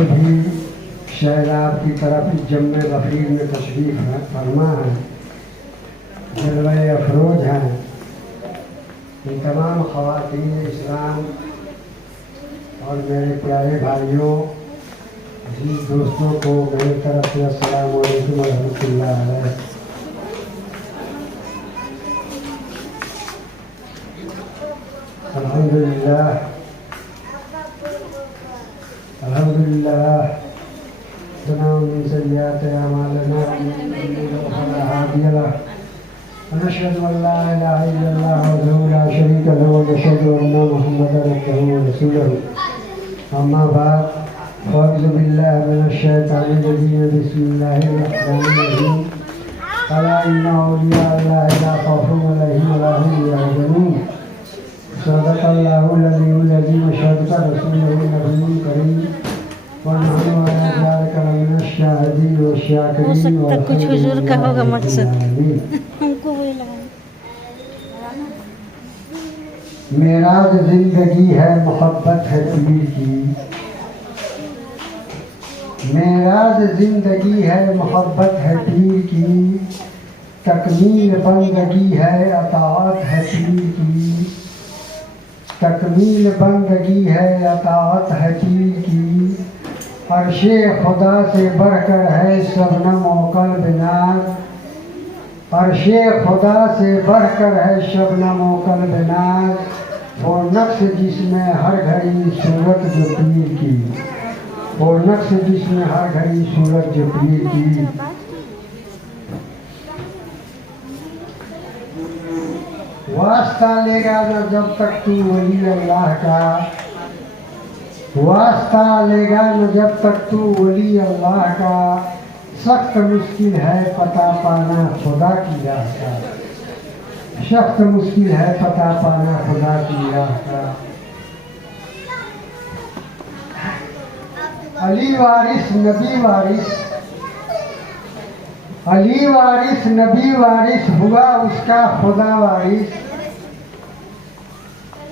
कल भी शहजाद की तरफ जम्मे गफीर में तशरीफ़ फरमा है, जलवे अफरोज हैं। इन तमाम ख़वातीन इस्लाम और मेरे प्यारे भाइयों, जी दोस्तों को मेरी तरफ से अस्सलाम वालेकुम रहमतुल्लाह अलैह। अल्हम्दुलिल्लाह अल्हम्दुलिल्लाह मिन सय्यिआति अमालिना फला हादिय लहु नशहदु अन ला इलाहा इल्लल्लाह वहदहु ला शरीका लहु व नशहदु अन्ना मुहम्मदन अब्दुहु व रसूलुहु। अम्मा बाद फ़अऊज़ु बिल्लाहि मिनश शैतानिर रजीम। बिस्मिल्लाहिर रहमानिर रहीम। अला इन्ना औलिया अल्लाहि ला खौफुन अलैहिम व ला हुम यहज़नून। सदक़ल्लाहुल अलीयुल अज़ीम व सदक़ रसूलुहुन नबियुल करीम व नहनु अला ज़ालिका लमिनश शाहिदीन व शाकिरीन। हो सकता कुछ हुजूर का होगा मकसद, हमको वही लगा। मेराज जिंदगी है मोहब्बत है पीर की, मेराज जिंदगी है मोहब्बत है पीर की, तकमील बंदगी है अताअत है पीर की, तकमील बंदगी है अताअत है पीर की। अर्शे खुदा से बढ़कर है शबनम व क़ल्ब नाज़, अर्शे खुदा से बढ़कर है शबनम व क़ल्ब नाज़। वो नक्श जिसमें हर घड़ी सूरत जो पीर की, वो नक्श जिसमें हर घड़ी सूरत जो पीर की। वास्ता लेगा न जब तक तू वली अल्लाह का, वास्ता लेगा न जब तक तू वली अल्लाह का। सख्त मुश्किल है पता पाना खुदा की राह का, सख्त मुश्किल है पता पाना खुदा की राह का। अली वारिस नबी वारिस, अली वारिस नबी वारिस हुआ उसका खुदा वारिस।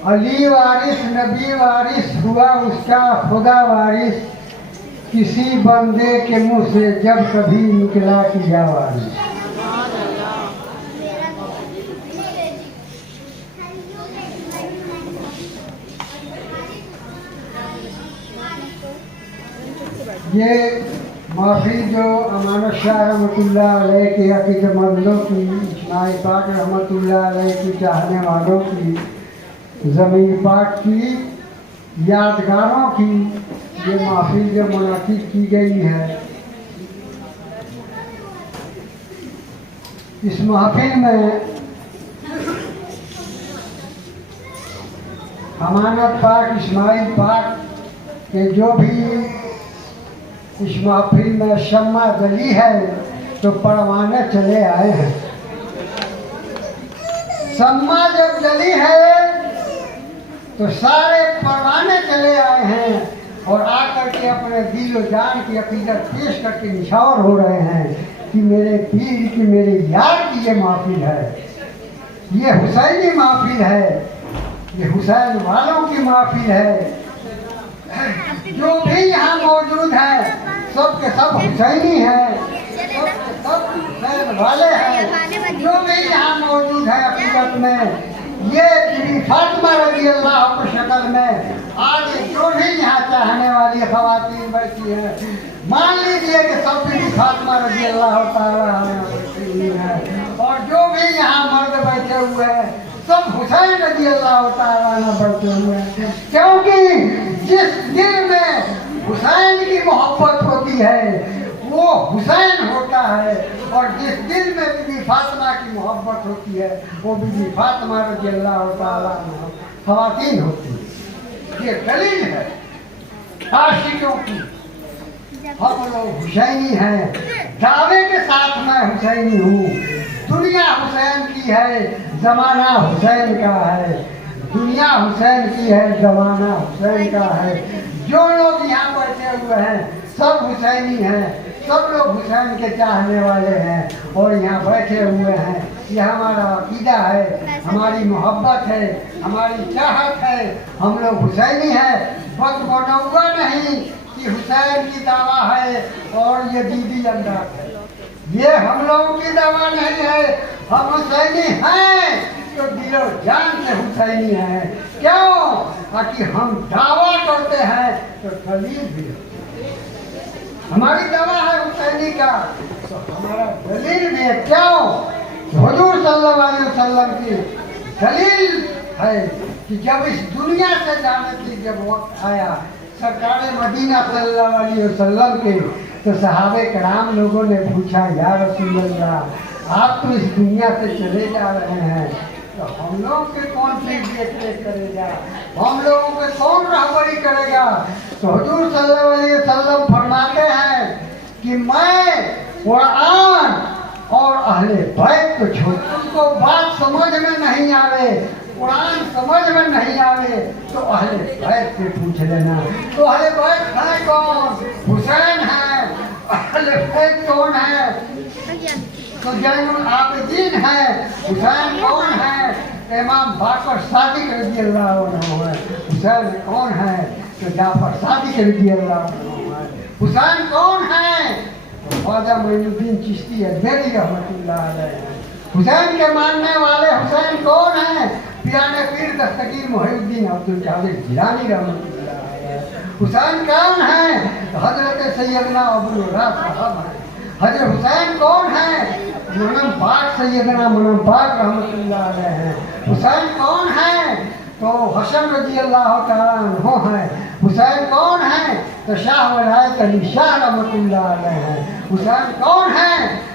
अली वारिस नबी वारिस हुआ उसका खुदा वारिस। किसी बंदे के मुंह से जब कभी निकला कि या वारिस। ये माफी जो अमानत शाह रहमतुल्लाह अलैह के अकीदतमंदों की, इस्माइल पाक रहमतुल्लाह अलैह की चाहने वालों की, ज़मीन पाक की यादगारों की ये महफिल जो मुनाकिद की गई है, इस महफिल में अमानत पाक इस्माइल पाक के जो भी इस महफिल में शम्मा जली है तो परवाने चले आए हैं। शम्मा जब जली है तो सारे परवाने चले आए हैं और आकर के अपने दिल और जान की अकीदत पेश करके निशावर हो रहे हैं कि मेरे पीर की, मेरे यार की ये महफिल है, ये हुसैनी महफिल है, ये हुसैन वालों की महफिल है। जो भी यहाँ मौजूद है सब के सब हुसैनी हैं, सब हुसैन वाले हैं। जो भी यहाँ मौजूद है हकीकत में ये बीबी फातिमा रज़ी अल्लाह की शक्ल में आगे जो भी यहाँ चाहने वाली ख़वातीन बैठी हैं, मान लीजिए कि सब बीबी फातिमा रज़ी अल्लाह ताला बैठी हुई हैं। और जो भी यहाँ मर्द बैठे हुए हैं सब हुसैन रज़ी अल्लाह ताला बैठे हुए हैं, क्योंकि जिस दिल में हुसैन की मोहब्बत होती है वो हुसैन होता है, और जिस दिल में बीबी फातिमा की मोहब्बत होती है वो बीबी फातिमा रज़ी अल्लाह ताला ख़वातीन होती है। ये दलील है आशिकों की। हम लोग हुसैनी हैं, दावे के साथ मैं हुसैनी हूँ। दुनिया हुसैन की है, ज़माना हुसैन का है। दुनिया हुसैन की है, ज़माना हुसैन का है। जो लोग यहाँ बैठे हुए हैं सब हुसैनी हैं, सब लोग हुसैन के चाहने वाले हैं और यहाँ बैठे हुए हैं। ये हमारा अकीदा है, हमारी मोहब्बत है, हमारी चाहत है। हम लोग हुसैनी हैं, बदमनौवा नहीं, कि हुसैन की दावा है और ये दीदी अंडा है। ये हम लोगों की दावा नहीं है, हम हुसैनी हैं तो दिलो जान से हुसैनी हैं। क्यों? ताकि हम दावा करते हैं तो दलील भी हमारी दावा है हुसैनी का, तो हमारा दलील भी है। क्यों? हुजूर सल्लल्लाहु अलैहि वसल्लम की दलील है कि जब इस दुनिया से जाने की जब वक्त आया सरकार मदीना सल्लल्लाहु अलैहि वसल्लम के, तो सहाबे कराम लोगों ने पूछा, या रसूल अल्लाह, आप तो इस दुनिया से चले जा रहे हैं, तो हम लोग के कौन चीज देख रेख करेगा, हम लोगों के कौन रहबरी करेगा? तो हुजूर सल्लल्लाहु अलैहि वसल्लम फरमाते हैं कि मैं कुरान और अहले बैत को छोड़, उनको बात समझ में नहीं आवे, कुरान समझ में नहीं आवे तो अहले बैत से पूछ लेना। तो अहले बैत है कौन? हुसैन है। अहले बैत कौन है? तो जैनुल आबिदीन है। हुसैन कौन है? इमाम बाकर सादिक रज़ियल्लाहु अन्हु है। हुसैन कौन है? तो जाफर सादिक रज़ियल्लाहु अन्हु है। हुसैन कौन है? तो ख्वाजा मोइनुद्दीन चिश्ती अजमेरी रहमतुल्लाह अलैह है। हुसैन के मानने वाले हुसैन कौन है? पियाने पीर दस्तगीर मोहिउद्दीन अब्दुल कादिर जिलानी रहमतुल्लाह अलैह। हुसैन कौन है? हजरत सैयदना अबू राज साहब है। हजरत हुसैन कौन है? मुनम पाक सैयदना मुनम पाक रहमतुल्लाह अलैह है। हुसैन कौन है? तो हसन रज़ियल्लाहु तआला अन्हु है। हुसैन कौन है? तो शाह वलायत अली शाह रहमतुल्लाह अलैह है। हुसैन कौन है?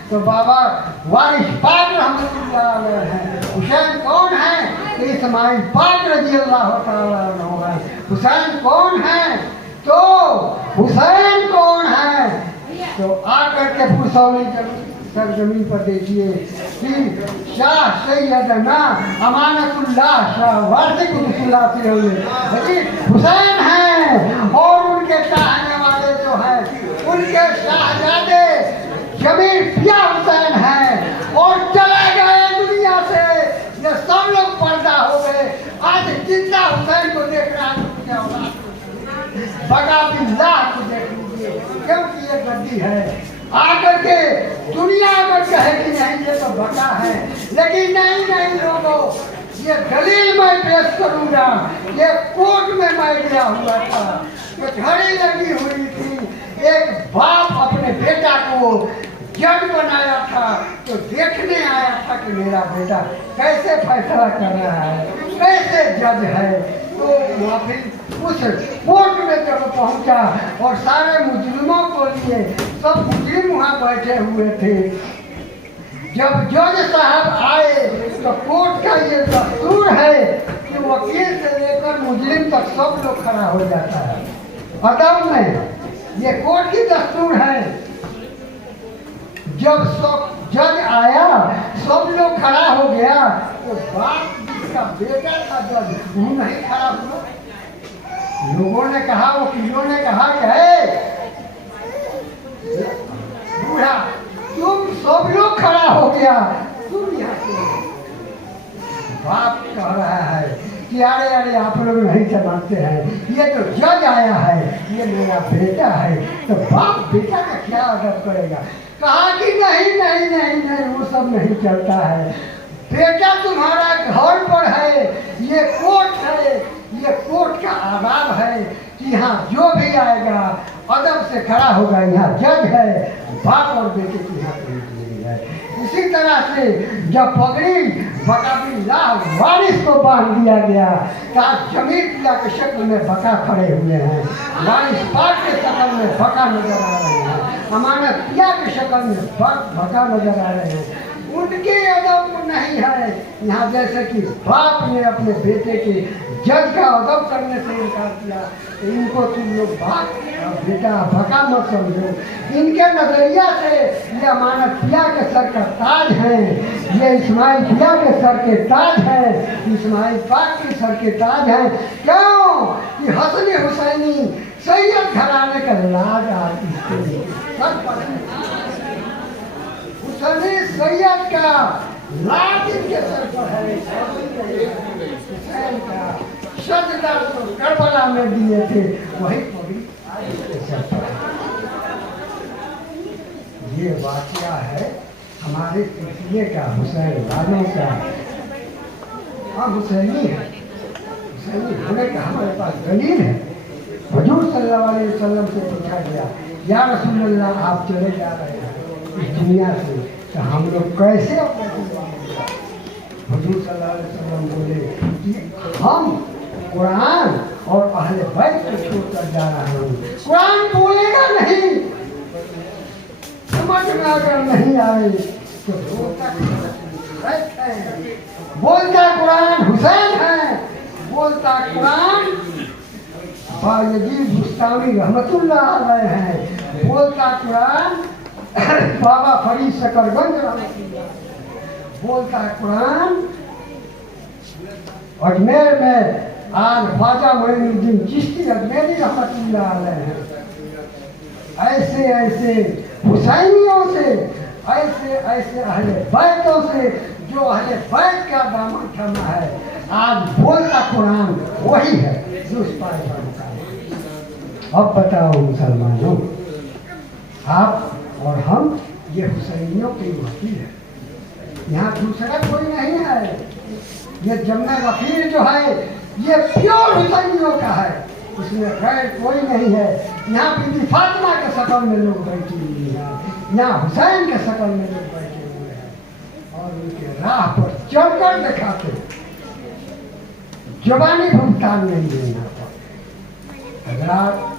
तो बाबा वारिस पाक रहमतुल्लाह अलैह है। हुसैन कौन है? तो इस्माइल पाक रज़ियल्लाहु तआला अन्हु है। हुसैन कौन है? तो हुसैन कौन है? तो आकर के पुरसौली सरजमीन पर देखिए कि शाह सैयदना अमानतुल्लाह शाह वारिस कुतुबुल्लाह से हुसैन हैं, और उनके चाहने वाले जो हैं उनके शाहजादे जमीर पिया हुसैन हैं, और चले गए दुनिया से। ये सब लोग पर्दा हो गए। आज जिंदा हुसैन को देख रहा है, बगा बिल्लाह को देख लीजिए, क्योंकि ये गद्दी है। आकर के दुनिया अगर कहे कि नहीं ये तो बका है, लेकिन नहीं लोगों, ये दलील मैं पेश करूंगा। ये कोर्ट में मैं गया हुआ था, ये घड़ी लगी हुई थी, एक बाप अपने बेटा को जज बनाया था, तो देखने आया था कि मेरा बेटा कैसे फैसला कर रहा है, कैसे जज है। तो वहाँ फिर उस कोर्ट में जब पहुंचा और सारे मुजरिमों को लिए, सब मुजरिम वहाँ बैठे हुए थे। जब जज साहब आए तो कोर्ट का ये दस्तूर है कि वकील से लेकर मुजरिम तक सब लोग खड़ा हो जाता है। अदब में ये कोर्ट की दस्तूर है। जब सब जज आया, सब लोग खड़ा हो गया, तो बाप जिसका बेटा था जज वो नहीं खड़ा हुआ। लोगों ने कहा, वकीलों ने कहा कि बूढ़ा तुम सब लोग खड़ा हो गया, तुम यहाँ क्यों? बाप कह रहा है कि अरे आप लोग नहीं समझते हैं, ये तो जज आया है, ये मेरा बेटा है। तो बाप बेटा का क्या अदब करेगा? कहा कि नहीं, वो सब नहीं चलता है। बेटा तुम्हारा घर पर है, ये कोर्ट है, ये कोर्ट का आदाब है कि यहाँ जो भी आएगा अदब से खड़ा होगा। यहाँ जज है, बाप और बेटे की यहाँ नहीं है। इसी तरह से जब पगड़ी बका बिल्लाह वारिस को बांध दिया गया, आज जमीर पिया के शक्ल में बका खड़े हुए हैं, वारिस पाक के शक्ल में बका नजर आ रहे हैं, अमानत पिया के शक्ल में बका नजर आ रहे हैं। उनके अदब नहीं है यहाँ, जैसे कि बाप ने अपने बेटे के जज का अदब करने से इनकार किया, तो इनको तुम लोग बाप बेटा बका मत समझो। इनके नजरिया से ये अमानत पिया के सर का ताज है, ये इस्माइल पिया के सर के ताज है, इस्माइल पाक के सर के ताज है। क्यों कि हसन हुसैनी सैयद घराने का लाज हुसैनी सैयद का लाज इनके सर पर है। हुसैन का सजदा तो करबला में दिए थे, वही पगड़ी ये वाकया है हमारे सिलसिले का, हुसैन वालों का। हम हुसैनी है, हुसैनी होने का हमारे पास दलील है। हुजूर सल्लल्लाहु अलैहि वसल्लम से पूछा गया, या रसूलल्लाह आप चले जा रहे हैं इस दुनिया से, तो हम लोग कैसे अपने हुजूर सल्लल्लाहु अलैहि वसल्लम बोले कि हम कुरान और अहले बैत को छोड़कर जा रहा हूँ। कुरान बोलेगा नहीं, समझ में अगर नहीं आए तो बोलता कुरान हुसैन है, बोलता कुरान यजीद बुस्तामी रहमतुल्लाह अलैह है, बोलता कुरान बाबा फरीद शकरगंज रहमतुल्लाह, बोलता कुरान अजमेर में आज ख्वाजा मोइनुद्दीन चिश्ती अजमेरी रहमतुल्लाह अलैह है। ऐसे ऐसे हुसैनियों से, ऐसे ऐसे अहले बैतों से जो अहले बैत का दामन थामा है, आज बोलता कुरान वही है जो उस पाए का। अब बताओ मुसलमानों, आप और हम ये हुसैनियों के वकील हैं, यहाँ दूसरा कोई नहीं है। ये जम्मे वकील जो है ये प्योर हुसैनियों का है, इसमें गैर कोई नहीं है। यहाँ बीबी फातिमा के शक्ल में लोग बैठे हुए हैं, यहाँ हुसैन के शक्ल में लोग बैठे हुए हैं और उनके राह पर चलकर दिखाते, जबानी भुगतान नहीं देना पर। अगर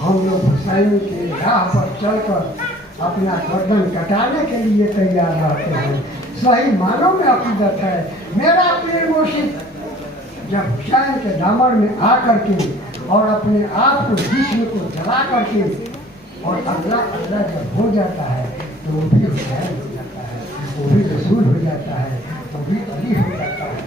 हम लोग हुसैन के राह पर चलकर अपना गर्दन कटाने के लिए तैयार रहते हैं, सही मानों में अकीदत है। मेरा पीर मुर्शिद जब हुसैन के दामन में आकर के और अपने आप को जिस्म को जला करके और अल्लाह अल्लाह जब हो जाता है तो वो भी हुसैन हो जाता है, वो भी रसूल हो जाता है, वो भी अली हो जाता है।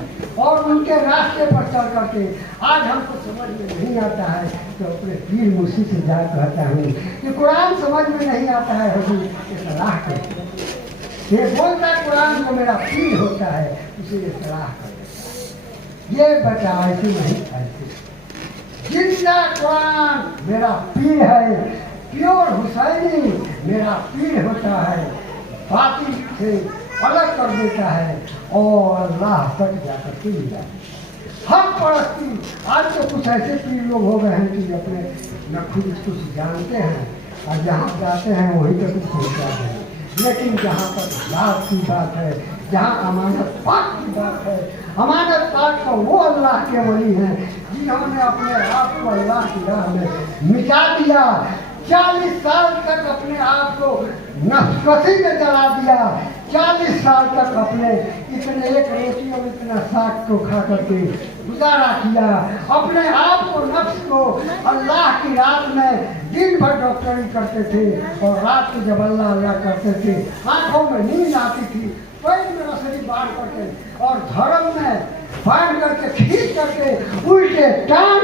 और उनके रास्ते पर चल करके आज हमको समझ में नहीं आता है तो अपने पीर मुर्शिद से जा कहता हूँ कि कुरान समझ में नहीं आता है, हुजूर इस्लाह कर। ये बोलता कुरान जो मेरा पीर होता है उसे इस्लाह कर। ये बता ऐसे नहीं, ऐसे जिंदा कुरान मेरा पीर है, प्योर हुसैनी मेरा पीर होता है, बातिल से अलग कर देता है और अल्लाह तक जाकर के मिल जाता है। हक परस्ती आज तो कुछ ऐसे पीर लोग हो गए हैं कि अपने न खुद कुछ जानते हैं और जहाँ जाते हैं वहीं तक कुछ पहुँचाते हैं। लेकिन जहाँ पर जात की बात है, जहाँ अमानत पाक की बात है, अमानत पाक तो वो अल्लाह के वली हैं जिन्होंने अपने आप को अल्लाह की राह में मिटा दिया। 40 साल तक अपने आप को नफसी में जला दिया, 40 साल तक अपने इतने एक रोटी और इतना साग को खा करके गुजारा किया। अपने आप को नफ्स को अल्लाह की रात में दिन भर डॉक्टरी करते थे और रात को जब अल्लाह अल्लाह करते थे आंखों में नींद आती थी, पैर में रसरी बांध करके और धर्म में बांध करके खींच करके उल्टे टांग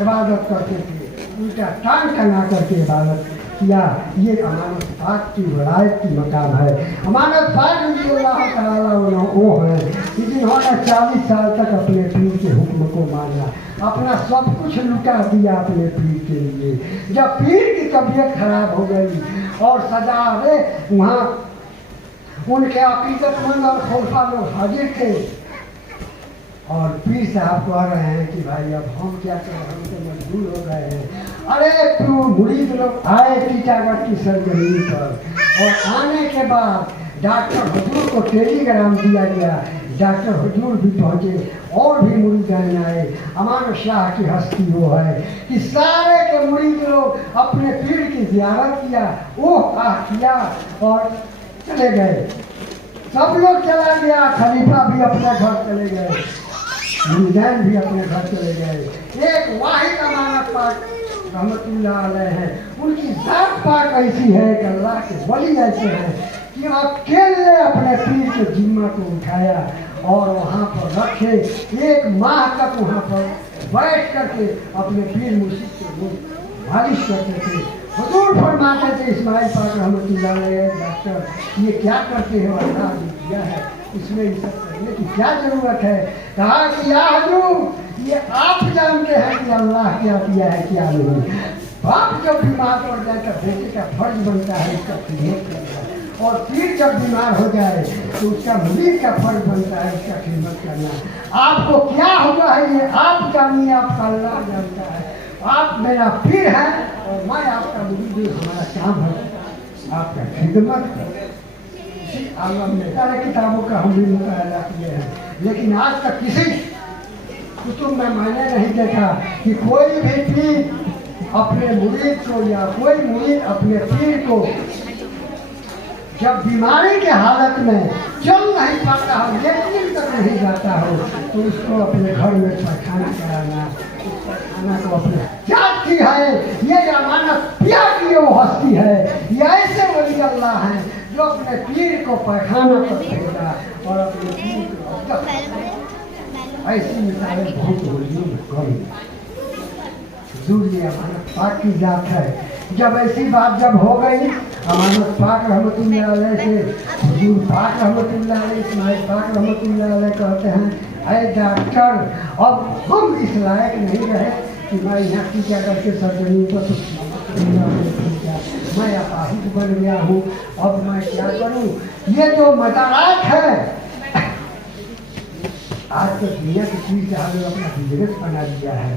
इबादत करते थे, उल्टा टांग टंगा करके इबादत किया। ये अमानत पाक की वलायत की मकाम है। अमानत पाक वो है कि जिन्होंने 40 साल तक अपने पीर के हुक्म को माना, अपना सब कुछ लुटा दिया अपने पीर के लिए। जब पीर की तबीयत खराब हो गई और सजा रे वहाँ उनके अकीदतमंद और खुलफा लोग हाजिर थे और पीर साहब कह रहे हैं कि भाई अब हम क्या करें, हम तो मजबूर हो गए हैं। अरे मुरीद लोग आए टीटागढ़ की सरजमीन पर और आने के बाद डॉक्टर हुजूर को टेलीग्राम दिया गया, डॉक्टर हुजूर भी पहुँचे और भी मुरीदान आए। अमान शाह की हस्ती वो है कि सारे के मुरीद लोग अपने पीर की ज़ियारत किया, ओह आह किया और चले गए। सब लोग चला गया, खलीफा भी अपने घर चले गए, मुरीदान भी अपने घर चले गए। एक वाहिद अमानत पाक रहमतुल्लाह अलैह है, उनकी जात पाक ऐसी है कि अल्लाह के वली ऐसे हैं कि अकेले अपने पीर के जिम्मा को उठाया और वहाँ पर रखे। 1 माह तक वहाँ पर बैठ करके अपने पीर मुर्शिद के वो मालिश करते थे। हुजूर फरमाते थे इस्माइल पाक रहमतुल्लाह अलैह, डॉक्टर ये क्या करते हो, अल्लाह ने किया है, इसमें ये सब करने की क्या जरूरत है। कहा कि या हुजूर ये आप जानते हैं कि अल्लाह क्या किया है क्या नहीं। बाप जब बीमार पड़ जाए तो बेटे का फर्ज बनता है उसका खिदमत करना, और पीर जब बीमार हो जाए तो उसका मुरीद का फर्ज बनता है उसका खिदमत करना। आपको क्या हुआ है ये आप जानिए, आपका अल्लाह जानता है। आप मेरा पीर है और मैं आपका मुरीद हूँ। हमारा काम है आपका खिदमत। इसी आलम में सारे किताबों का हम भी मुताला किए हैं, लेकिन आज तक किसी कुतुब में मैंने नहीं देखा कि कोई भी पीर अपने मुरीद को या कोई मुरीद अपने पीर को जब बीमारी के हालत में चल नहीं पाता हो, लेकिन तक नहीं जाता हो, तो उसको अपने घर में पैखाना कराना, उस पैखाना को अपने याद की है। ये अमानत प्यार की वो हस्ती है। ये ऐसे वली अल्लाह है जो अपने पीर को पैखाना कर देगा और अपने पीर को ऐसी मिसालें बहुत वलियों में कम। दूर ये अमानत पाक की जात है। जब ऐसी बात जब हो गई, अमानत पाक रहमतुल्लाह अलैह से हुजूर पाक रहमतुल्लाह अलैह इस्माइल पाक रहमतुल्लाह अलैह कहते हैं, अरे डॉक्टर अब हम इस लायक नहीं रहे कि मैं यहाँ टीका करके सर्जरी पर मैं अपाहिज बन गया हूँ, अब मैं क्या करूँ। ये जो मजाक है, आज तो दुनिया की पीर साहब ने अपना बिजनेस बना दिया है।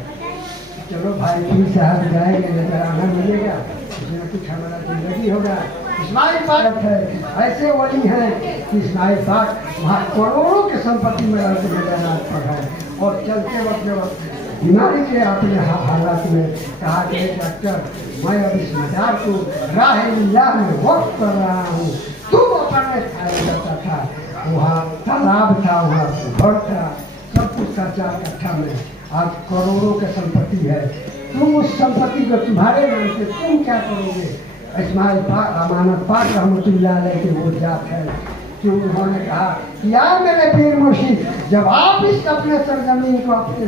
चलो भाई पीर साहब जाएंगे, लेकर आना मिलेगा, इसमें कुछ हमारा जिंदगी होगा। इस्माइल पाक है, ऐसे वली हैं कि इस्माइल पाक वहाँ करोड़ों की संपत्ति में रहते मैदानात पर है, और चलते वक्त जब बीमारी के अपने हालात में कहा कि डॉक्टर मैं अब इस मजार को राह अल्लाह में वक्त कर रहा हूँ। तुम अपने खाया जाता था, वहाँ तालाब था, वहाँ घर था, सब कुछ था 4 कट्ठा में। आज करोड़ों की संपत्ति है, तुम उस संपत्ति को तुम्हारे नाम से तुम क्या करोगे। इस्माइल पाक अमानत पाक रहमतुल्लाह अलैह के वो जात है कि उन्होंने कहा कि यार मेरे पीर मुर्शिद, जब आप इस अपने सरजमीन को अपने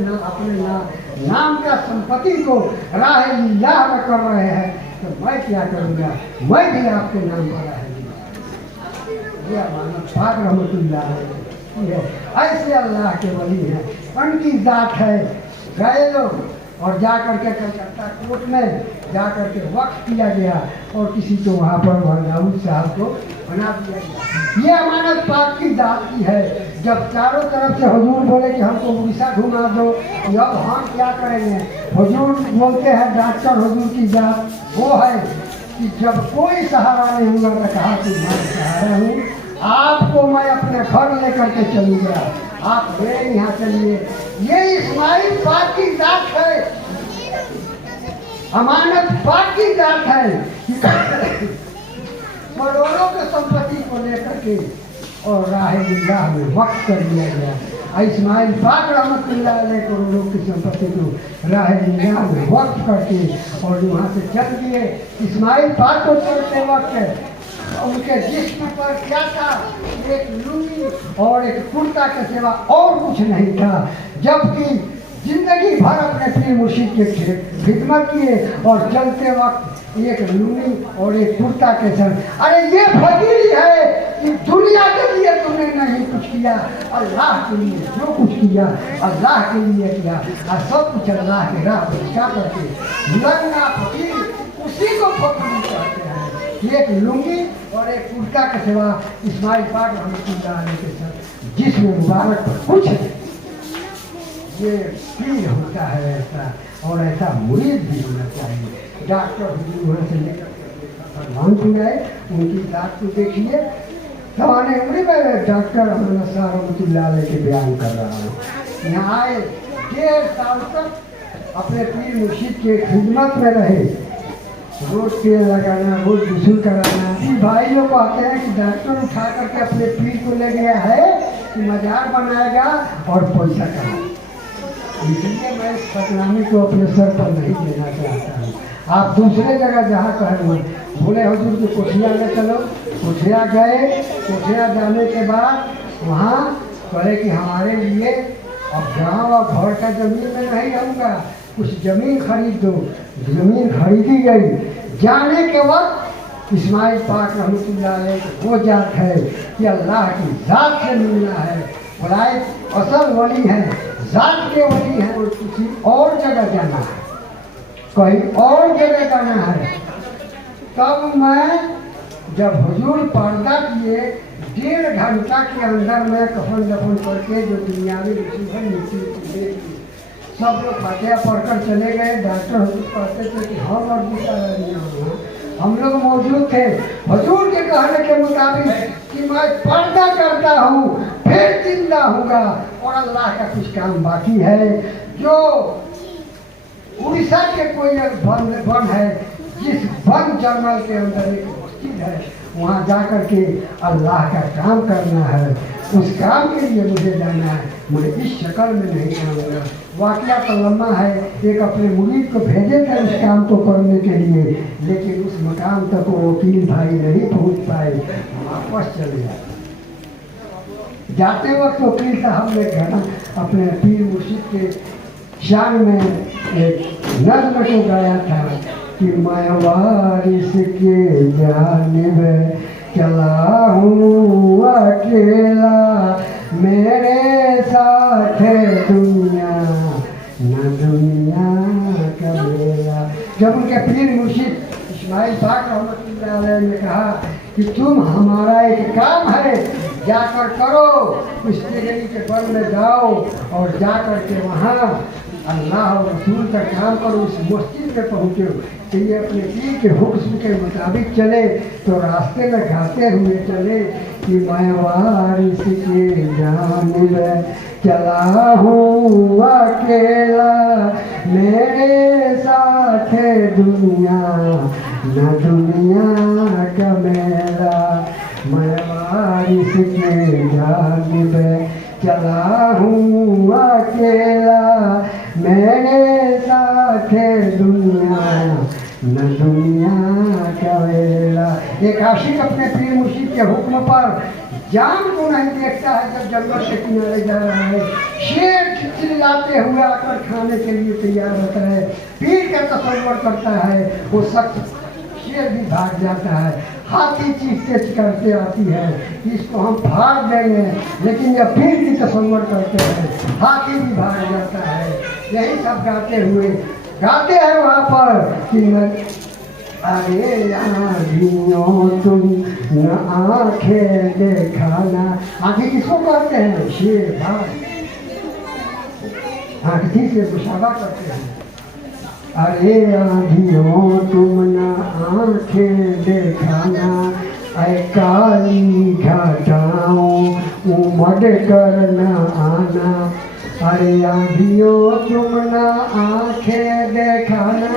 नाम का संपत्ति को राह अल्लाह में कर रहे हैं, तो मैं क्या करूँगा, मैं भी आपके नाम पर राह ये अमानत पाक रहमतुल्लाह अलैह ऐसे अल्लाह के वली हैं, उनकी जात है। गए लोग और जा करके कलकत्ता कोर्ट में जा करके वक्त किया गया और किसी को वहाँ पर दाऊद साहब को बना दिया गया। ये अमानत पाक की जात की है। जब चारों तरफ से हुजूर बोले कि हमको उड़ीसा घुमा दो, अब हम क्या करेंगे। हुजूर बोलते हैं डॉक्टर हुजूर की जात वो है कि जब कोई सहारा नहीं हुआ तो कहा कि मैं सहारा हूँ, आपको मैं अपने घर लेकर के चलूँगा, आप मेरे यहाँ चलिए। ये इस्माइल पाक की जात है, अमानत पाक की जात है। करोड़ों के संपत्ति को लेकर के और राह अल्लाह में वक्त कर दिया गया। इस्माइल पाक रहमतुल्लाह अलैह करोड़ों की संपत्ति को राह अल्लाह में वक्त करके और वहाँ से चल दिए। इस्माइल पाक को चलते वक्त उनके जिस्म पर क्या था, एक लुंगी और एक कुर्ता के सिवा और कुछ नहीं था, जबकि जिंदगी भर अपने पीर मुर्शिद के खिदमत किए और चलते वक्त एक लुंगी और एक कुर्ता के संग। अरे ये फकीरी है कि दुनिया के लिए तुमने नहीं कुछ किया, अल्लाह के लिए जो कुछ किया अल्लाह के लिए किया, और सब कुछ अल्लाह के राह पर क्या करके लंगा फकीर उसी को फकीरी कहते हैं। एक लुंगी और एक कुर्ता के सिवा इस्माइल पाक रहमतुल्लाह अलैह के साथ जिसमें मुबारक पर कुछ है। ये पीर होता है ऐसा, और ऐसा मुरीद भी होना चाहिए। डॉक्टर वहाँ से लेकर फरमान सुनाए, उनकी जात को देखिए। जवाने उम्र में डॉक्टर अमानत शाह रहमतुल्लाह अलैह के बयान कर रहा हूँ। यहाँ आए 1.5 साल तक अपने पीर मुर्शिद के खिदमत में रहे, रोज तेल लगाना, रोज गुस्ल कराना। भाई लोग कहते हैं कि डॉक्टर उठा करके अपने पीर को ले गया है कि मजार बनाएगा और पैसा कमाएगा। इसलिए मैं इस बदनामी को अपने सर पर नहीं देना चाहता हूँ। आप दूसरे जगह जहाँ कहेंगे, बोले हुजूर की कोठिया में चलो, कोठिया गए। कोठिया जाने के बाद वहाँ कहे कि हमारे लिए अब गाँव और घर का जमीन में नहीं रहूँगा, कुछ जमीन खरीद दो। जमीन खरीदी गई। जाने के वक्त इस्माइल पाक रहमतुल्लाह अलैह वो जात है कि अल्लाह की जात से मिलना है। बुलाए असल वली है, जात के वली है, और किसी और जगह जाना है। कहीं और जगह जाना है। तब मैं जब हुजूर पर्दा किए 1.5 घंटा के अंदर मैं कफन दफन करके जो दुनियावी मुसीबत नीति सब लोग फातिहा पढ़कर चले गए। डॉक्टर हुजूर कहते थे कि हम और दूसरा हम लोग मौजूद थे। हुजूर के कहने के मुताबिक कि मैं पर्दा करता हूँ, फिर जिंदा होगा और अल्लाह का कुछ काम बाकी है। जो उड़ीसा के कोई एक वन है, जिस वन जंगल के अंदर एक मस्जिद है, वहाँ जा कर के अल्लाह का काम करना है। उस काम के लिए मुझे जाना है। मैं इस शक्ल में नहीं आऊँगा। वाकया तो लम्बा है। एक अपने मुरीद को भेजे थे उस काम को करने के लिए, लेकिन उस मकाम तक वो वकील भाई नहीं पहुँच पाए, वापस चले जाए। जाते वक्त वकील साहब ने गाना अपने पीर मुर्शिद के शान में एक नज़्म को गाया था कि मैं वारिस के जानिब चला हूँ अकेला, मेरे साथ दुनिया न दुनिया का मेरा। जब उनके पीर मुर्शिद इस्माइल पाक रहमतुल्लाह अलैह ने कहा कि तुम हमारा एक काम है, जाकर करो, उस डिग्री के बल में जाओ और जाकर के वहाँ अल्लाह और रसूल का काम करो। उस मस्जिद पे पहुँचे तो ये अपने पीर के हुक्म के मुताबिक चले तो रास्ते में गाते हुए चले कि मैं वारिस के जानिब चला हूँ अकेला, मेरे साथ दुनिया न दुनिया का मेरा। मैं वारिस के जानिब चला हूँ अकेला, मेरे साथ दुनिया न दुनिया का मेरा। एक आशिक अपने पीर मुर्शिद के हुक्म पर जान को नहीं देखता है। जब जंगल के किनारे जा रहा है, शेर चिल्लाते हुए आकर खाने के लिए तैयार होता है। पीर का तसव्वुर करता है, वो शख्स शेर भी भाग जाता है। हाथी चीखते चिकारते आती है कि इसको हम फाड़ देंगे, लेकिन जब पीर की तसव्वुर करते हैं हाथी भी भाग जाता है। यही सब गाते हैं वहाँ पर कि अरे आँधियों तुम न आँखें देखाना। आँखें किसको कहते हैं? शेर भाग आँखी से मुशाबा करते हैं। अरे आँधियों तुम न आँखें देखाना, ऐ काली घटाओं उमड़ कर न आना। अरे आँधियों तुम न आँखें देखाना,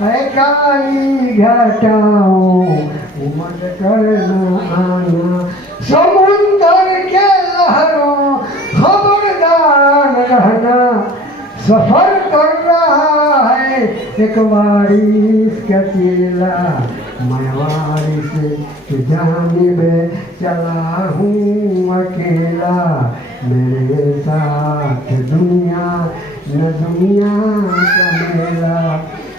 ऐ काली घटाओं उमड़ कर न आना। समुंदर के लहरों खबरदार रहना, सफर कर रहा है एक वारिस का चेला। मैं वारिस के जानिब चला हूँ अकेला, मेरे साथ दुनिया न दुनिया का मेला।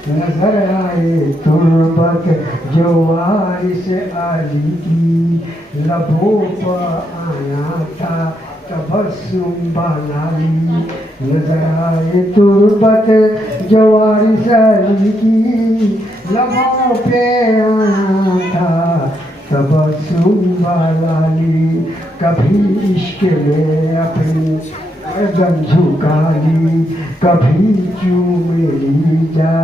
नजर आए तुर्बत जो वारिस अली की, लबों पर आया था तबस्सुम बनाली। नजर आए तुर्बत जो वारिस अली की, लबों पे आया था तबस्सुम बनाली। कभी इश्क में अपनी गर्दन झुका ली, कभी चूम ली जा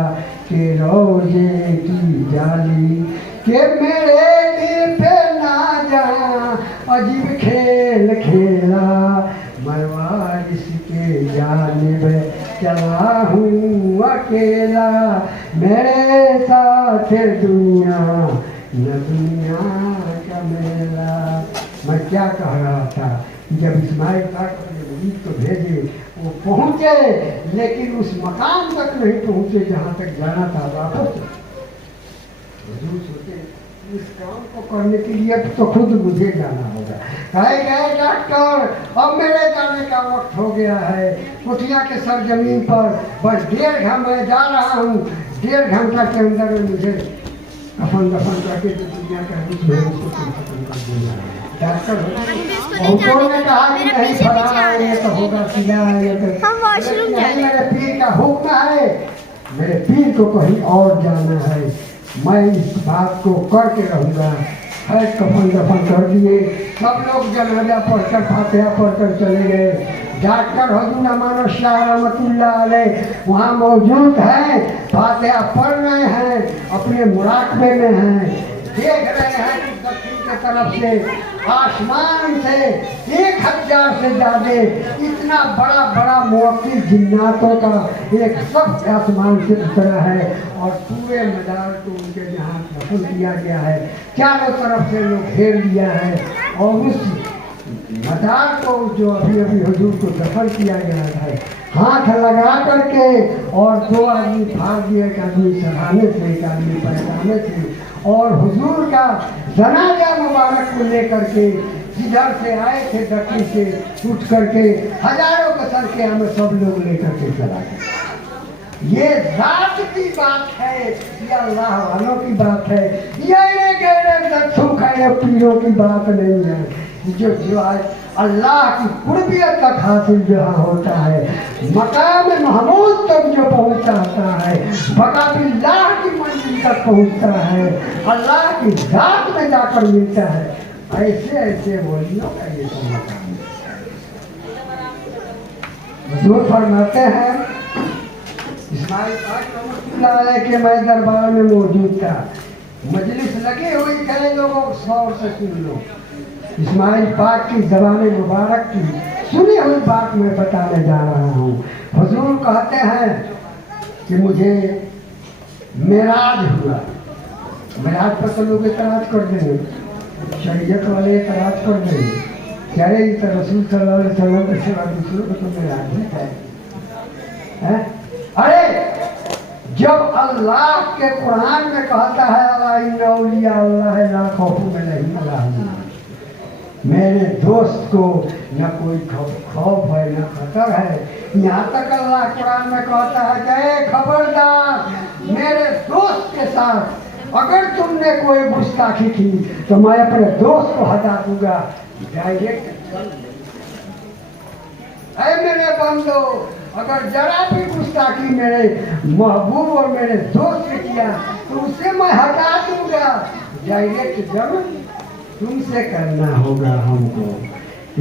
के रोजे की जाली। के मेरे दिल पे ना जा अजीब खेल खेला, मैं वारिस के जानिब चला हूँ अकेला, मेरे साथ दुनिया न दुनिया का मेला। मैं क्या कह रहा था? जब इस्माइल पाक अपने मुरीद को भेजे, वो पहुँचे लेकिन उस मकाम तक नहीं पहुँचे जहाँ तक जाना था। वापस हुजूर सोचे इस काम को करने के लिए तो खुद मुझे जाना होगा। कहे गए डॉक्टर अब मेरे जाने का वक्त हो गया है। कुटिया के सरजमीन पर बस 1.5 घंटा मैं जा रहा हूँ। 1.5 घंटा के अंदर में मुझे कफन दफन करके जो दुनिया का उसको खत्म कर देना है। डॉक्टर ने कहा कि नहीं फलाना ये तो होगा, सिला ये तो हम वॉशरूम जा रहे हैं। मेरे पीर का हुक्म है, मेरे पीर को कहीं और जाना है, मैं इस बात को करके रहूँगा। है कफन दफन कर दिए, सब लोग जनाजा पढ़कर फातिहा पढ़कर चले गए। डॉक्टर हजूर अमान शाह रहमतुल्लाह अलैह वहाँ मौजूद हैं, फातिहा पढ़ रहे हैं, अपने मुराकबे में हैं, देख रहे हैं कि दक्षिण के तरफ से आसमान से 1000 से ज़्यादा इतना बड़ा बड़ा मुवक्किल जिन्नातों का एक सब आसमान से उतरा है और पूरे मदार को उनके जहाँ दफन किया गया है। चारों तरफ से लोग घेर लिया है और उस मदार को जो अभी अभी हुजूर को दफन किया गया है, हाथ लगा करके और 2 आदमी फाड़ दिए, एक आदमी सराहने से, एक आदमी पहचाने से, और हुजूर का जनाजा मुबारक को लेकर के जिधर से आए थे दक्षिण से उठ करके हजारों के संख्या में सब लोग लेकर के चला गए। ये रात की बात है, ये अल्लाह वालों की बात है, ये गैर दक्षों खैर पीरों की बात नहीं है। जो आज अल्लाह की कुर्बियत तक हासिल जहाँ होता है, मकाम महमूद तक जो पहुँचाता है, बकाबिल्लाह की मंजिल तक पहुँचता है, अल्लाह की जात में जाकर मिलता है, ऐसे ऐसे वलियों का ये तो मकाम है। जो फरमाते हैं इस्माइल पाक के मैं दरबार में मौजूद था, मजलिस लगी हुई थे, लोगों शौर से सुन लो। इस्माइल पाक की ज़बान मुबारक की सुनी हुई बात मैं बताने जा रहा हूँ। हुजूर कहते हैं कि मुझे मेराज हुआ। मेराज पर तो लोग एतराज कर देंगे, शरीयत वाले एतराज कर देंगे, क्या रे तो रसूल सल्लल्लाहु अलैहि वसल्लम के सिवा दूसरों को तो मेराज ही है। अरे जब अल्लाह के कुरान में कहता है अल्लाह इन्ना औलिया अल्लाह ला खौफ अलैहिम, मेरे दोस्त को न कोई खौफ है न खतर है। यहाँ तक अल्लाह कुरान में कहता है कि खबरदार मेरे दोस्त के साथ अगर तुमने कोई गुस्ताखी की तो मैं अपने दोस्त को हटा दूंगा। डायरेक्ट ऐ मेरे बंदो, अगर जरा भी गुस्ताखी मेरे महबूब और मेरे दोस्त ने किया तो उसे मैं हटा दूंगा। डायरेक्ट जरूर तुमसे करना होगा हमको।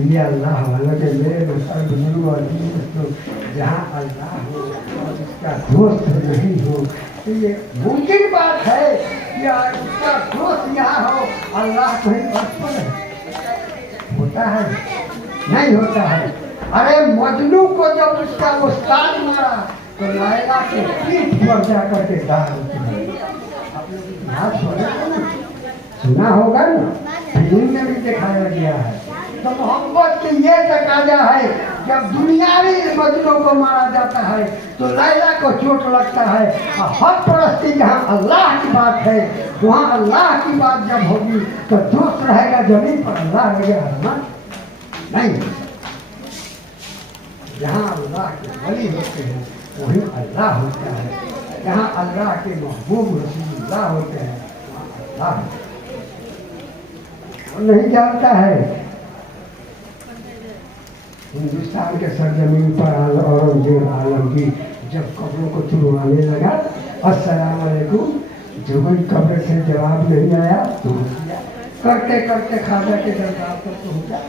ये अल्लाह वाला के मेरे मसल बुजुर्ग और तो जहाँ अल्लाह हो और उसका दोस्त नहीं हो तो ये मुमकिन बात है कि उसका दोस्त यहाँ हो, अल्लाह कहीं पर होता है नहीं होता है। अरे मजनू को जब उसका उस्ताद मारा तो लैला के पीठ पर जा करके दाग आप लोग इतिहास सुना होगा ना, फिल्म में भी दिखाया गया है। तो मोहब्बत की ये तकाजा है, जब दुनियावी मजनू को मारा जाता है तो लैला को चोट लगता है। और हक परस्ती जहाँ अल्लाह की बात है वहाँ अल्लाह की बात जब होगी तो दोस्त रहेगा जमीन पर, अल्लाह रहेगा नहीं। जहाँ अल्लाह के वली होते हैं वहीं अल्लाह होता है, जहाँ अल्लाह के महबूब रसूलुल्लाह होते हैं वहाँ अल्लाह नहीं जानता है। हिंदुस्तान के सरजमीन पर औरंगजेब आलमगीर जब कब्रों को तुड़वाने लगा, अस्सलाम वालेकुम, जो कोई कब्र से जवाब नहीं आया तो करते करते खाजा के दरबार पर पहुंचा,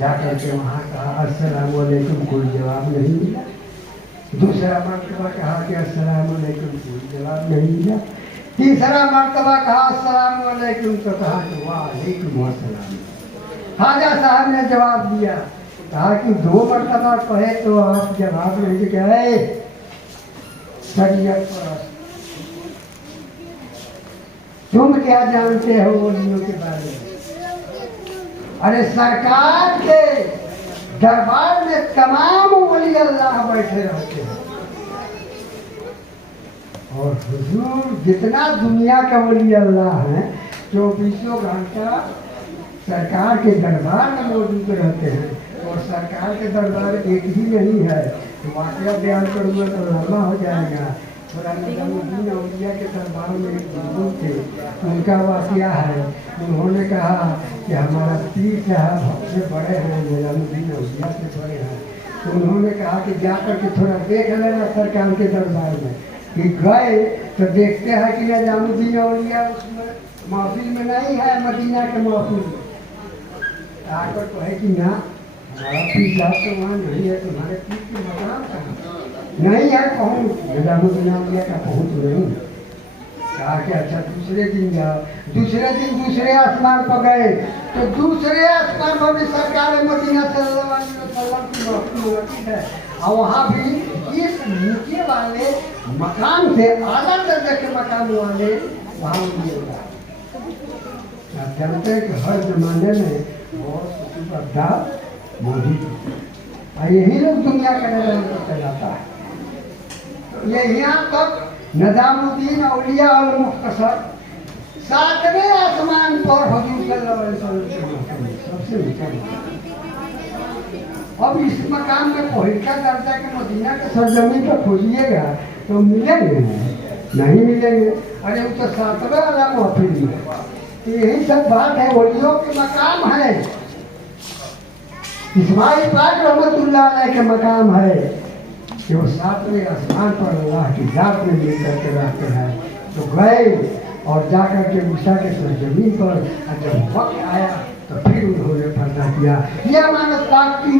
जाकर के वहाँ कहा अस्सलाम वालेकुम, कोई जवाब नहीं मिला। दूसरा मरतबा कहा कि अस्सलाम वालेकुम, कोई जवाब नहीं मिला। तीसरा मरतबा कहा अस्सलाम वालेकुम तो कहा कि वालेकुम अस्सलाम। खाजा साहब ने जवाब दिया, कहा कि 2 मरतबा कहे तो आप जवाब नहीं गए। शरीयत पर तुम क्या जानते हो वलियों के बारे में? अरे सरकार के दरबार में तमाम वली अल्लाह बैठे रहते हैं और हुजूर जितना दुनिया का वली अल्लाह है 24 घंटा सरकार के दरबार में मौजूद रहते हैं। और सरकार के दरबार एक ही नहीं है, वाकया बयान करूँगा तो लंबा हो जाएगा। निजामुद्दीन औलिया के दरबार में एक बुजुर्ग थे, उनका वाकया है। उन्होंने कहा कि हमारा पीर साहब हमसे बड़े हैं, निजामुद्दीन औलिया से बड़े हैं। तो उन्होंने कहा कि जाकर के थोड़ा देख लेना सरकार के दरबार में। कि गए तो देखते हैं कि निजामुद्दीन औलिया उसमें महफिल में नहीं है, मदीना के महफिल में आकर कहे कि ना हमारा पीर साहब तो वहाँ नहीं है, तुम्हारे पीर के मकाम कहाँ नहीं है, पहुँच निजामुद्दीन औलिया का पहुँच नहीं। कहा कि अच्छा दूसरे दिन जाओ। दूसरे दिन दूसरे आसमान पर गए तो दूसरे आसमान पर भी सरकार मदीना सल्लल्लाहु अलैहि वसल्लम की महफिल होती है, और वहाँ भी इस नीचे वाले मकान से आला दर्जे के मकान वाले वहाँ मिलेगा। आप जानते हैं कि हर जमाने में बहुत सुविधा मौजूद है, और यही लोग दुनिया का निजाम चलाता है। तो ये यहाँ तक निजामुद्दीन औलिया और मुख्तसर 7वें आसमान पर हुजूर सल्लल्लाहु अलैहि वसल्लम सबसे ऊंचा। अब इस मकाम में पहुंचकर दर्जा के मदीना के सरजमीन पर खोजिएगा तो मिलेंगे नहीं मिलेंगे। अरे वो तो 7वें वाला महफिल में, तो यही सब बात है, वलियों के मकाम है। इस्माइल पाक रहमतुल्लाह अलैह के मकाम है कि वो 7वें आसमान पर अल्लाह की जात में मिल करके रहते हैं। तो गए और जाकर के मूसा के सरजमीन पर, जब वक्त आया तो फिर उन्होंने फर्जा किया। ये अमानत पाक की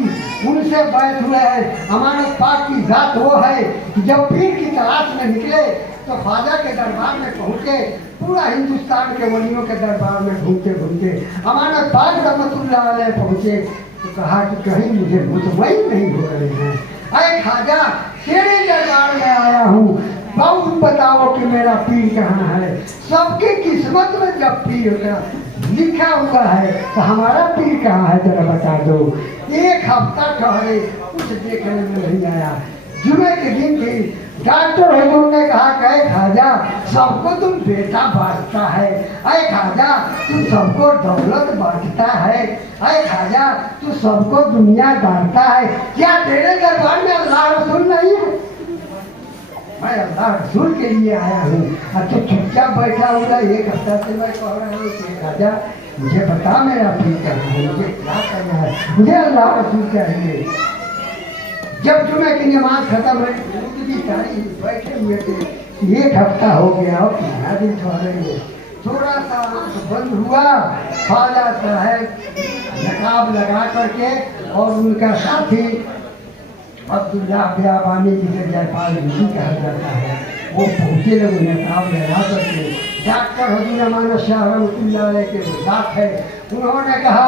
उनसे बैठ हुए है। अमानत पाक की जात वो है कि जब पीर की तलाश में निकले तो ख्वाजा के दरबार में पहुँचे, पूरा हिंदुस्तान के वलियों के दरबार में घूमते घूमते अमानत पाक रहमतुल्लाह अलैह पहुँचे तो कहा कि कहीं मुझे मुतमईन नहीं हो रहे हैं। अरे ख्वाजा तेरे दरबार में आया हूँ, बहुत बताओ कि मेरा पीर कहाँ है। सबकी किस्मत में जब पीर का लिखा हुआ है तो हमारा पीर कहाँ है जरा बता दो। एक हफ्ता ठहरे, कुछ देखने में नहीं आया। जुमे के दिन थी, डॉक्टर हुजूर ने कहा कि ख्वाजा सबको तुम बेटा बांटता है, अरे ख्वाजा तू सबको दौलत बांटता है, अरे ख्वाजा तू सबको दुनिया बांटता है, क्या तेरे दरबार में अल्लाह रसूल नहीं है? मैं अल्लाह रसूल के लिए आया हूँ। अच्छा चुपचाप बैठा हुआ, एक हफ्ता से मैं कह रहा हूँ कि ख्वाजा मुझे बता मेरा पीर करना है, मुझे क्या करना है, मुझे अल्लाह रसूल चाहिए। जब जुमे की नमाज खत्म हुई भी सारी बैठे हुए थे, एक हफ्ता हो गया और 15 दिन ठहरेंगे। थोड़ा सा बंद हुआ, ख्वाजा साहब नकाब लगा करके और उनका साथी अब्दुल्ला ब्याबानी जिसे जयपाल भी कहा जाता है, वो पहुँचे लोग नकाब लगा करके। डॉक्टर हजूर अमान शाह रहमतुल्लाह अलैह के साथ है। उन्होंने कहा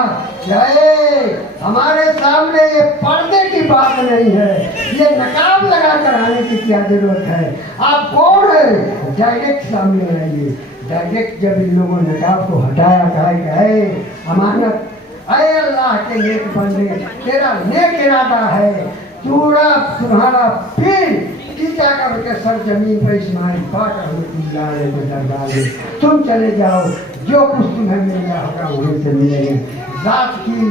हमारे सामने ये पर्दे की बात नहीं है, ये नकाब लगा कर आने की क्या जरूरत है, आप कौन है, डायरेक्ट सामने आइए। डायरेक्ट जब इन लोगों ने नकाब को हटाया, कहा अमानत, अरे अल्लाह के नेक बंदे, तेरा नेक इरादा है, तुम्हारा पीर टीका करके सर जमीन पर इस्माइल पाक रहमतुल्लाह अलैह के दरबार में, तुम चले जाओ, जो कुछ तुम्हें मिलना होगा वहीं से मिलेंगे। जात की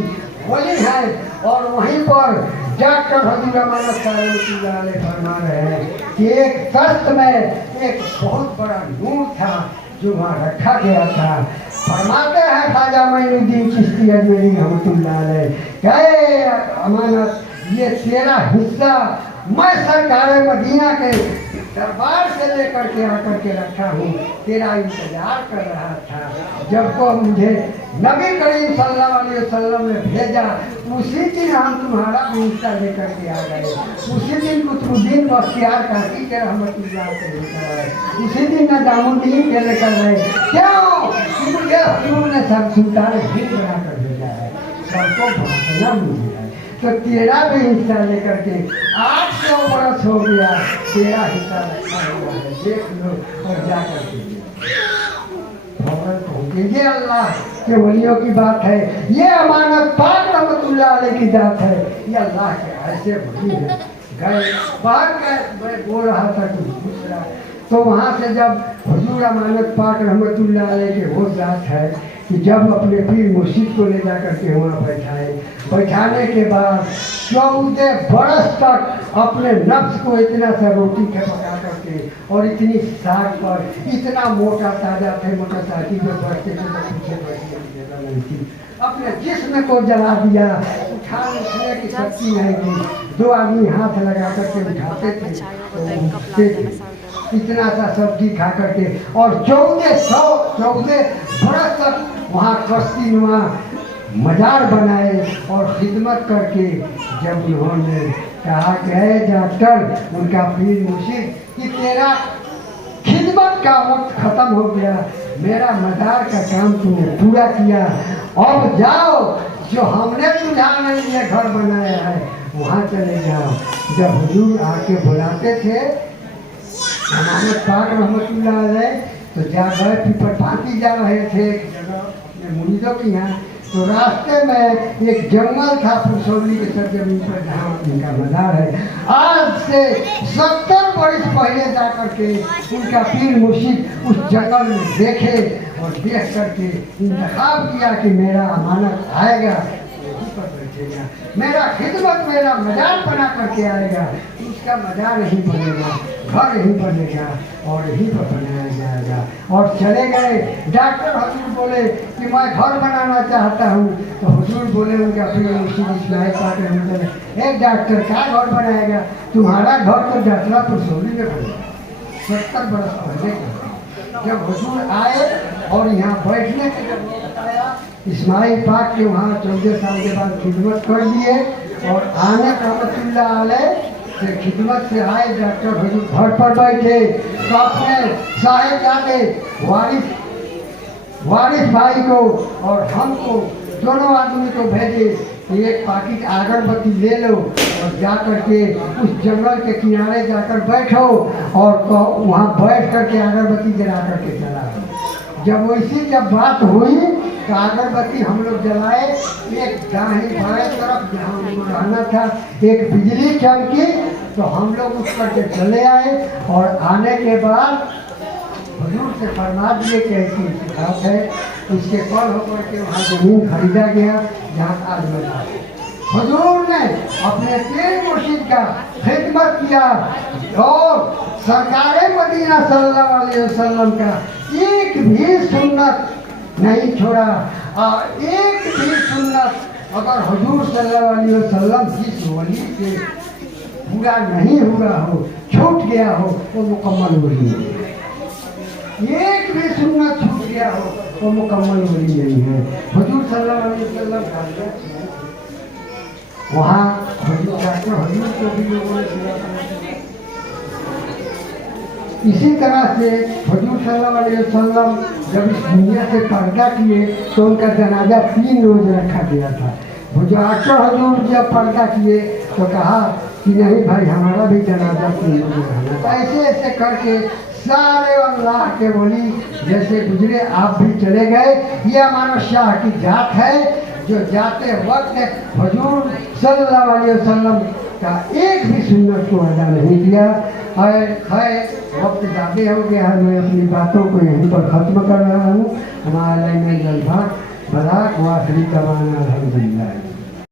वली है और वहीं पर डॉक्टर हजूर अमान शाह रहमतुल्लाह अलैह फरमा रहे हैं कि एक दस्त में एक बहुत बड़ा नूर था जो वहाँ रखा गया था। फरमाते हैं ख्वाजा मोइनुद्दीन चिश्ती अजमेरी रहमतुल्लाह अलैह, कहे अमानत ये तेरा हिस्सा मैं सरकार मदीना के दरबार से लेकर के आकर के रखा हूँ, तेरा इंतजार कर रहा था। जब को मुझे नबी करीम सल्लल्लाहु अलैहि वसल्लम ने भेजा, उसी दिन हम तुम्हारा भी हिस्सा लेकर के आ गए। उसी दिन कुतुबुद्दीन बख्तियार काकी के रहमतुल्लाह से लेकर आए, उसी दिन निजामुद्दीन के लेकर गए। क्यों? मुझे हुजूर ने सब सुल्तान हिंद बनाकर भेजा है, सबको भाषण मिली है। तो तेरा भी हिस्सा लेकर के 800 बरस हो गया, तेरा हिस्सा रखा हुआ है, देख लो और जाकर के भवन पहुँचे। ये अल्लाह के वलियों की बात है, ये अमानत पाक रहमतुल्लाह अलैह की जात है, ये अल्लाह के ऐसे वली है। गए बाहर मैं बोल रहा था कि दूसरा, तो वहाँ से जब हुजूर अमानत पाक रहमतुल्लाह अलैह के वो जात है कि जब अपने पीर मुर्शिद को ले जा करके वहाँ बैठाए, बैठाने के बाद 14 बरस तक अपने नफ्स को इतना सा रोटी के पका करके और इतनी साग पर इतना मोटा ताजा थे, मोटरसाइकिल पे बैठते थे तो पीछे बैठने की जगह नहीं थी, अपने जिस्म को जला दिया, उठाने की शक्ति नहीं थी। 2 आदमी हाथ लगा करके उठाते थे तो इतना सा सब्जी खा करके, और 14 बरस तक वहाँ कश्ती नुमा मजार बनाए और खिदमत करके जब उन्होंने कहा कि है डॉक्टर, उनका पीर मुर्शिद, कि तेरा खिदमत का वक्त खत्म हो गया, मेरा मजार का काम तुमने पूरा किया, अब जाओ, जो हमने तुझे लिए घर बनाया है वहाँ चले जाओ। जब हुजूर आके बुलाते थे हमारे पाक रहमतुल्लाह अलैह, तो जा गए पीपर पाती जा रहे थे एक जगह अपने मुरीदों के यहाँ, तो रास्ते में एक जंगल था पुरसौली के सर जमीन पर जहाँ उनका मजार है। आज से 70 वर्ष पहले जा करके उनका पीर मुर्शिद उस जंगल में देखे और देख करके इंतखाब किया कि मेरा अमानत आएगा यहीं पर बैठेगा, मेरा खिदमत मेरा मजार बना करके आएगा, उसका मजार यहीं बनेगा, घर यहीं बनेगा और यहीं पर बनाया जाएगा। और चले गए। डॉक्टर हुजूर बोले कि मैं घर बनाना चाहता हूँ, तो हुजूर बोले उनका पीर मुर्शिद इस्माइल पाक रहमतुल्लाह, एक डॉक्टर क्या घर बनाएगा, तुम्हारा घर तो डॉक्टर पुरसौली में बनेगा। 70 बरस पहले का जब हुजूर आए और यहाँ बैठने के जब बताया, इस्माइल पाक के वहाँ 14 साल के बाद खिदमत कर दिए और आने रहमतुल्लाह अलैह से खिदमत से आए। डॉक्टर हुजूर घर पर बैठे तो अपने साहिबजादे वारिस भाई को और हमको दोनों आदमी को भेजे कि एक पाकिट अगरबत्ती ले लो और जा करके उस जंगल के किनारे जाकर बैठो और वहाँ बैठ करके अगरबत्ती जला करके चला। जब वैसी जब बात हुई तो अगरबत्ती हम लोग जलाए, एक दाहिनी बाएं तरफ जहाँ हमको रहना था एक बिजली चमकी, तो हम लोग उस पर के चले आए और आने के बाद हुजूर से फरमा दिए कि ऐसी बात है, उसके कल होकर के वहाँ जमीन खरीदा गया जहाँ आज मजार। हुजूर ने अपने पीर मुर्शिद का खिदमत किया और सरकारे मदीना सल्लल्लाहु अलैहि वसल्लम का एक भी सुन्नत नहीं छोड़ा। और एक भी सुन्नत अगर हुजूर सल्लल्लाहु अलैहि वसल्लम जिस वली से पूरा नहीं हुआ हो, छूट गया हो, वो मुकम्मल वली है। एक भी सुन्नत छूट गया हो वो मुकम्मल वली नहीं है। हुजूर सल्लल्लाहु अलैहि वसल्लम वहाँ हुजूर को भी लोगों ने सेवा करना। इसी तरह से हुजूर सल्लल्लाहु अलैहि वसल्लम जब इस दुनिया से पर्दा किए तो उनका जनाजा 3 रोज रखा गया था। डॉक्टर हुजूर जब पर्दा किए तो कहा कि नहीं भाई हमारा भी जनाजा 3 रोज रहना। ऐसे ऐसे करके सारे अल्लाह के वली जैसे गुजरे आप भी चले गए। ये हमारा शाह की जात है जो जाते वक्त हुजूर सल्लल्लाहु अलैहि वसल्लम का एक भी सुन्नत को अदा नहीं किया है। वक्त ज़्यादा हो गया है, मैं अपनी बातों को यहीं पर ख़त्म कर रहा हूँ। हमारा में जल्द भला वाखरी कमाना अल्हम्दुलिल्लाह।